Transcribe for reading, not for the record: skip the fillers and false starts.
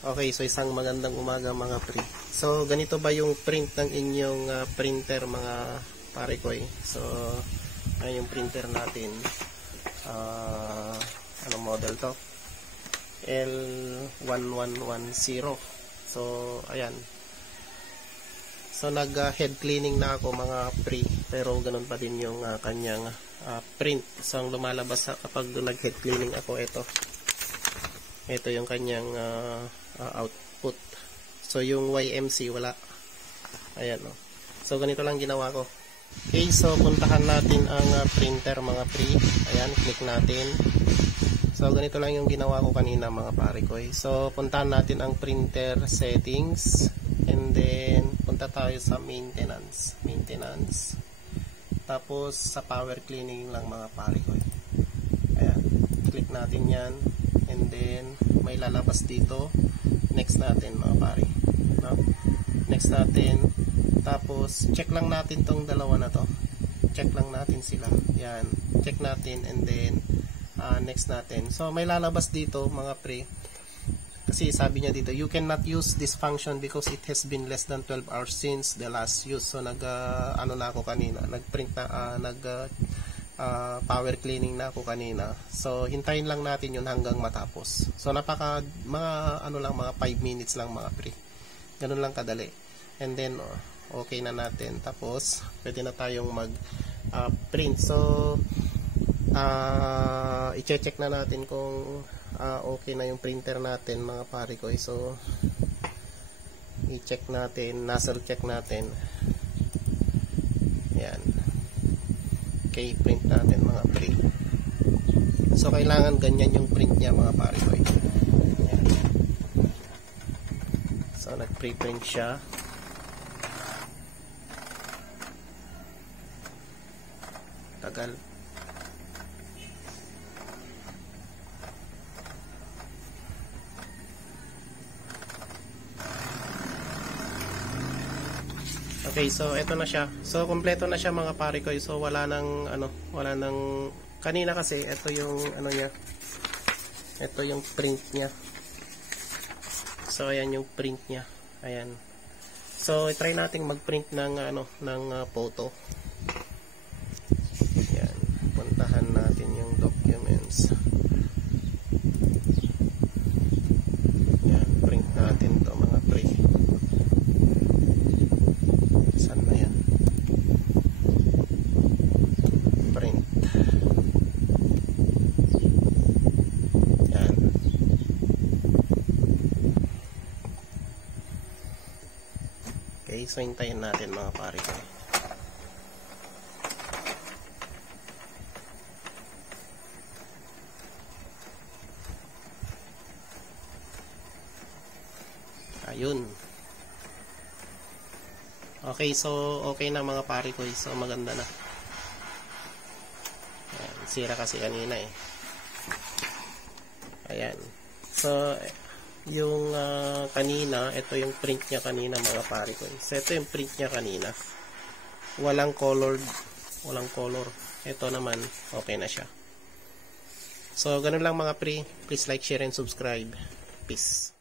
Okay, so isang magandang umaga mga pre. So ganito ba yung print ng inyong printer mga parekoy? So ayun yung printer natin. Anong model to? L1110. So ayan. So nag head cleaning na ako mga pre, pero ganun pa din yung kanyang print. So ang lumalabas kapag nag head cleaning ako, ito yung kanyang output. So yung YMC wala. Ayan o. So ganito lang ginawa ko. Okay, so puntahan natin ang printer mga pre. Ayan, click natin. So ganito lang yung ginawa ko kanina mga pare ko. So puntahan natin ang printer settings, and then punta tayo sa maintenance. Tapos sa power cleaning lang mga pare ko. Ayan, click natin yan, and then may lalabas dito. Next natin mga pare, no? Next natin, tapos check lang natin tong dalawa na to. Check lang natin sila. Yan, check natin, and then next natin. So may lalabas dito mga pre, kasi sabi niya dito, you cannot use this function because it has been less than 12 hours since the last use. So ano na ako kanina, nagprint na power cleaning na ako kanina. So hintayin lang natin yun hanggang matapos. So mga mga 5 minutes lang mga pre. Ganun lang kadali. And then okay na natin. Tapos pwede na tayong mag print. So i-check na natin kung okay na yung printer natin mga pare ko. So i-check natin, nozzle check natin. Yan. Okay, print natin mga pre. So kailangan ganyan yung print niya mga pare ko. Yan. So nag-pre-print siya. Tagal. Okay, so ito na siya. So kompleto na siya mga pare ko. So wala nang kanina kasi ito yung niya. Ito yung print niya. So ayan yung print niya. Ayan. So i-try nating mag-print ng photo. Ayan, puntahan natin yung documents. Ayan, print natin to mga pre. Saan na yan? Print. Yan. Okay, so hintayin natin mga pare ko. Ayun. Okay, so okay na mga pare ko. So maganda na. Ayan, sira kasi kanina eh. Ayan. So yung kanina, ito yung print niya kanina mga pare ko. So ito yung print niya kanina. Walang color. Ito naman okay na siya. So ganun lang mga pre. Please like, share and subscribe. Peace.